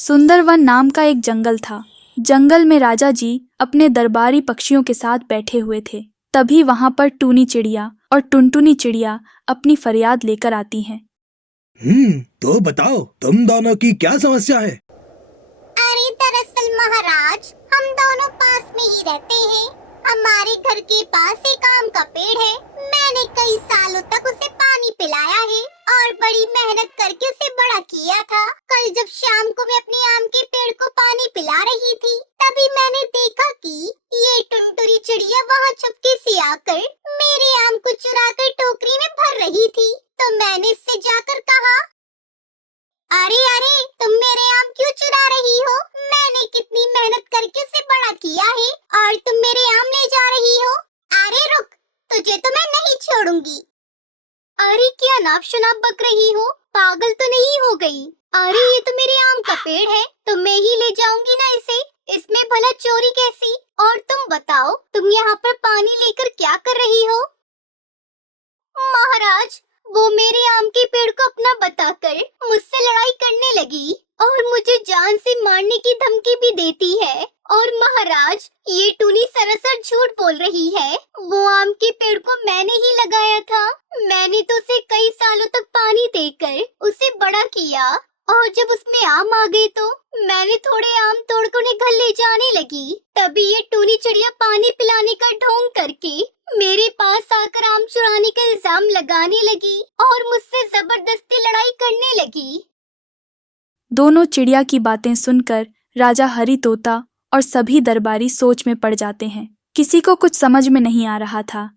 सुंदरवन नाम का एक जंगल था। जंगल में राजा जी अपने दरबारी पक्षियों के साथ बैठे हुए थे। तभी वहां पर टूनी चिड़िया और टुनटुनी चिड़िया अपनी फरियाद लेकर आती हैं। तो बताओ तुम दोनों की क्या समस्या है? अरे दरअसल महाराज, हम दोनों पास में ही रहते हैं। हमारे घर के पास एक आम का पेड़ है। मैंने कई सालों तक उसे पानी पिलाया है और बड़ी मेहनत करके उसे बड़ा किया था। कल जब शाम को मैं अपने आम के पेड़ को पानी पिला रही थी, तभी मैंने देखा कि ये टुनटुनी चिड़िया वहाँ चुपके से आकर मेरे आम को चुराकर टोकरी में भर रही थी। तो मैंने इससे जाकर कहा, अरे अरे, तुम मेरे आम क्यों चुरा रही हो? मैंने कितनी मेहनत करके उसे बड़ा किया है और तुम मेरे आम ले जा रही हो। अरे रुक, तुझे तो मैं नहीं छोड़ूंगी। अरे क्या नाप शनाप बक रही हो? पागल तो नहीं हो गई? अरे ये तो मेरे आम का पेड़ है, तो मैं ही ले जाऊंगी ना इसे। इसमें भला चोरी कैसी? और तुम बताओ, तुम यहाँ पर पानी लेकर क्या कर रही हो? महाराज, वो मेरे आम के पेड़ को अपना बताकर मुझसे लड़ाई करने लगी और मुझे जान से मारने की धमकी भी देती है। और महाराज, ये टूनी सरासर झूठ बोल रही है। वो आम के पेड़ को मैंने ही लगाया था। मैंने तो उसे कई सालों तक पानी देकर उसे बड़ा किया और जब उसमें आम आ गए तो मैंने थोड़े आम तोड़कर उन्हें घर ले जाने लगी। तभी ये टूनी चिड़िया पानी पिलाने का ढोंग करके मेरे पास आकर आम चुराने का इल्जाम लगाने लगी और मुझसे जबरदस्ती लड़ाई करने लगी। दोनों चिड़िया की बातें सुनकर राजा हरी तोता और सभी दरबारी सोच में पड़ जाते हैं। किसी को कुछ समझ में नहीं आ रहा था।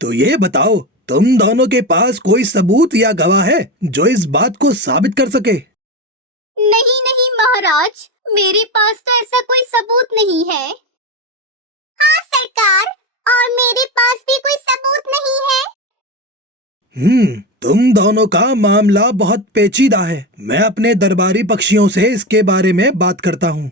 तो ये बताओ, तुम दोनों के पास कोई सबूत या गवाह है जो इस बात को साबित कर सके? नहीं नहीं महाराज, मेरे पास तो ऐसा कोई सबूत नहीं है। हाँ सरकार, और मेरे पास भी कोई सबूत नहीं है। तुम दोनों का मामला बहुत पेचीदा है। मैं अपने दरबारी पक्षियों से इसके बारे में बात करता हूँ।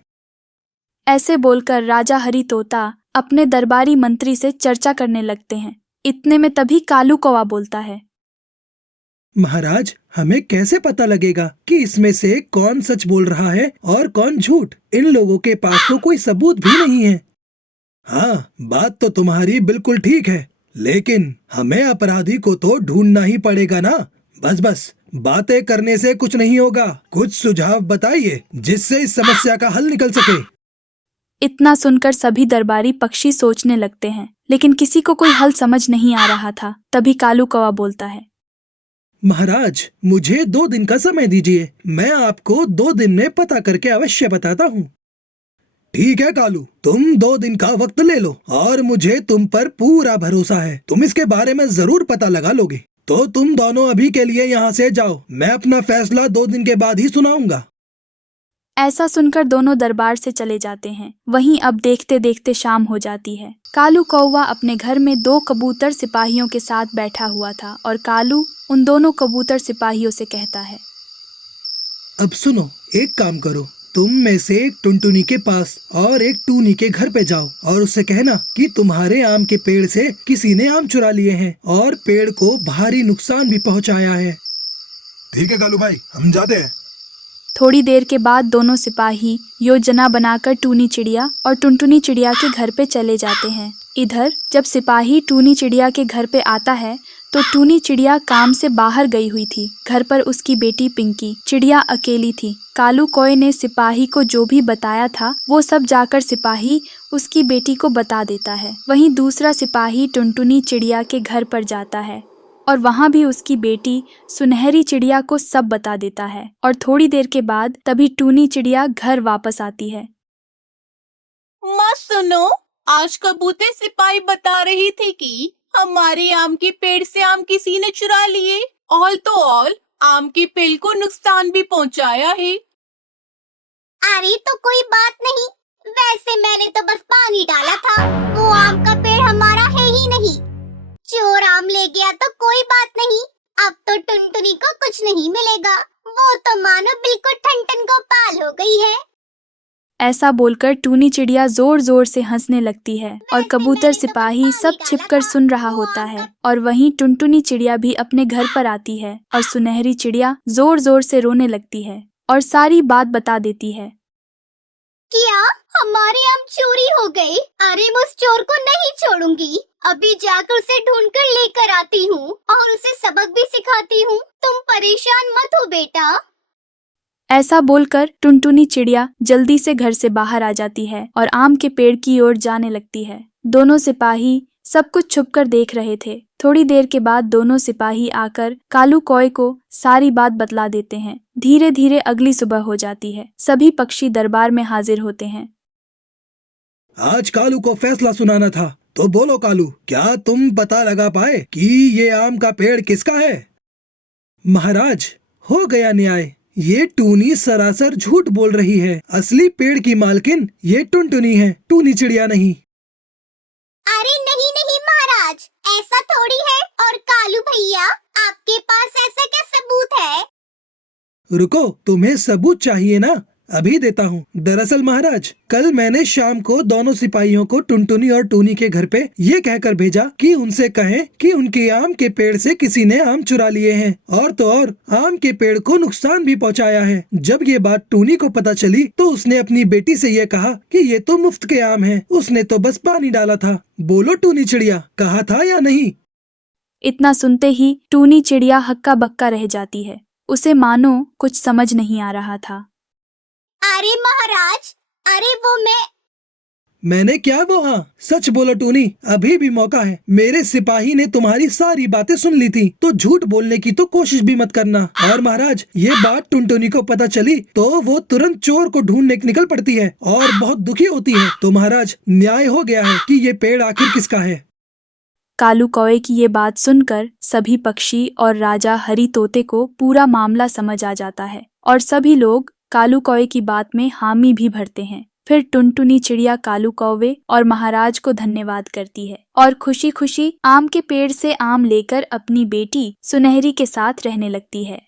ऐसे बोलकर राजा हरी तोता अपने दरबारी मंत्री से चर्चा करने लगते हैं। इतने में तभी कालू कौवा बोलता है, महाराज, हमें कैसे पता लगेगा कि इसमें से कौन सच बोल रहा है और कौन झूठ? इन लोगों के पास तो कोई सबूत भी नहीं है। हाँ, बात तो तुम्हारी बिल्कुल ठीक है, लेकिन हमें अपराधी को तो ढूंढना ही पड़ेगा ना। बस बातें करने से कुछ नहीं होगा। कुछ सुझाव बताइए जिससे इस समस्या का हल निकल सके। इतना सुनकर सभी दरबारी पक्षी सोचने लगते हैं, लेकिन किसी को कोई हल समझ नहीं आ रहा था। तभी कालू कौवा बोलता है, महाराज, मुझे 2 दिन का समय दीजिए। मैं आपको 2 दिन में पता करके अवश्य बताता हूँ। ठीक है कालू, तुम 2 दिन का वक्त ले लो और मुझे तुम पर पूरा भरोसा है। तुम इसके बारे में जरूर पता लगा लोगे। तो तुम दोनों अभी के लिए यहाँ से जाओ। मैं अपना फैसला 2 दिन के बाद ही सुनाऊंगा। ऐसा सुनकर दोनों दरबार से चले जाते हैं। वहीं अब देखते देखते शाम हो जाती है। कालू कौवा अपने घर में 2 कबूतर सिपाहियों के साथ बैठा हुआ था और कालू उन दोनों कबूतर सिपाहियों से कहता है, अब सुनो, एक काम करो, तुम में से एक टुनटुनी के पास और एक टूनी के घर पे जाओ और उससे कहना कि तुम्हारे आम के पेड़ से किसी ने आम चुरा लिए हैं और पेड़ को भारी नुकसान भी पहुंचाया है। ठीक है कालू भाई, हम जाते हैं। थोड़ी देर के बाद दोनों सिपाही योजना बनाकर टूनी चिड़िया और टुनटुनी चिड़िया के घर पे चले जाते हैं। इधर जब सिपाही टूनी चिड़िया के घर पे आता है तो टूनी चिड़िया काम से बाहर गई हुई थी। घर पर उसकी बेटी पिंकी चिड़िया अकेली थी। कालू कौवे ने सिपाही को जो भी बताया था वो सब जाकर सिपाही उसकी बेटी को बता देता है। वहीं दूसरा सिपाही टुनटुनी चिड़िया के घर पर जाता है और वहाँ भी उसकी बेटी सुनहरी चिड़िया को सब बता देता है। और थोड़ी देर के बाद तभी टूनी चिड़िया घर वापस आती है। माँ सुनो, आज कबूतर सिपाही बता रही थी कि हमारे आम के पेड़ से आम किसी ने चुरा लिए और तो और आम के पेड़ को नुकसान भी पहुंचाया है। अरे तो कोई बात नहीं, वैसे मैंने तो बस पानी डाला था। वो आम का पेड़ हमारा है ही नहीं। चोर आम ले गया तो कोई बात नहीं। अब तो टुनटुनी को कुछ नहीं मिलेगा। वो तो मानो बिल्कुल ठनठन गोपाल हो गई है। ऐसा बोलकर टूनी चिड़िया जोर जोर से हंसने लगती है और कबूतर सिपाही सब छिपकर सुन रहा होता है। और वहीं टुनटुनी चिड़िया भी अपने घर पर आती है और सुनहरी चिड़िया जोर जोर से रोने लगती है। और सारी बात बता देती है। क्या हमारे आम चोरी हो गए? अरे मैं उस चोर को नहीं छोड़ूंगी। अभी जाकर उसे ढूंढ कर लेकर आती हूँ और उसे सबक भी सिखाती हूँ। तुम परेशान मत हो बेटा। ऐसा बोलकर टुनटुनी चिड़िया जल्दी से घर से बाहर आ जाती है और आम के पेड़ की ओर जाने लगती है। दोनों सिपाही सब कुछ छुपकर देख रहे थे। थोड़ी देर के बाद दोनों सिपाही आकर कालू कौवे को सारी बात बतला देते हैं। धीरे धीरे अगली सुबह हो जाती है। सभी पक्षी दरबार में हाजिर होते हैं। आज कालू को फैसला सुनाना था, तो बोलो कालू, क्या तुम पता लगा पाए कि ये आम का पेड़ किसका है? महाराज, हो गया न्याय। ये टूनी सरासर झूठ बोल रही है। असली पेड़ की मालकिन ये टुनटुनी है, टूनी चिड़िया नहीं। अरे नहीं नहीं महाराज, ऐसा थोड़ी है। और कालू भैया, आपके पास ऐसा क्या सबूत है? रुको, तुम्हें सबूत चाहिए ना? अभी देता हूँ। दरअसल महाराज, कल मैंने शाम को दोनों सिपाहियों को टुनटुनी और टूनी के घर पे ये कहकर भेजा कि उनसे कहें कि उनके आम के पेड़ से किसी ने आम चुरा लिए हैं, और तो और आम के पेड़ को नुकसान भी पहुंचाया है। जब ये बात टूनी को पता चली तो उसने अपनी बेटी से ये कहा कि ये तो मुफ्त के आम हैं, उसने तो बस पानी डाला था। बोलो टूनी चिड़िया, कहा था या नहीं? इतना सुनते ही टूनी चिड़िया हक्का बक्का रह जाती है। उसे मानो कुछ समझ नहीं आ रहा था। अरे महाराज, अरे वो मैंने क्या बोला? सच बोलो टूनी, अभी भी मौका है। मेरे सिपाही ने तुम्हारी सारी बातें सुन ली थी, तो झूठ बोलने की तो कोशिश भी मत करना। और महाराज, ये बात टुनटुनी को पता चली तो वो तुरंत चोर को ढूंढने निकल पड़ती है और बहुत दुखी होती है। तो महाराज, न्याय हो गया है कि ये पेड़ आखिर किसका है। कालू कौवे की ये बात सुनकर सभी पक्षी और राजा हरी तोते को पूरा मामला समझ आ जाता है और सभी लोग कालू कौवे की बात में हामी भी भरते हैं। फिर टुनटुनी चिड़िया कालू कौवे और महाराज को धन्यवाद करती है और खुशी खुशी आम के पेड़ से आम लेकर अपनी बेटी सुनहरी के साथ रहने लगती है।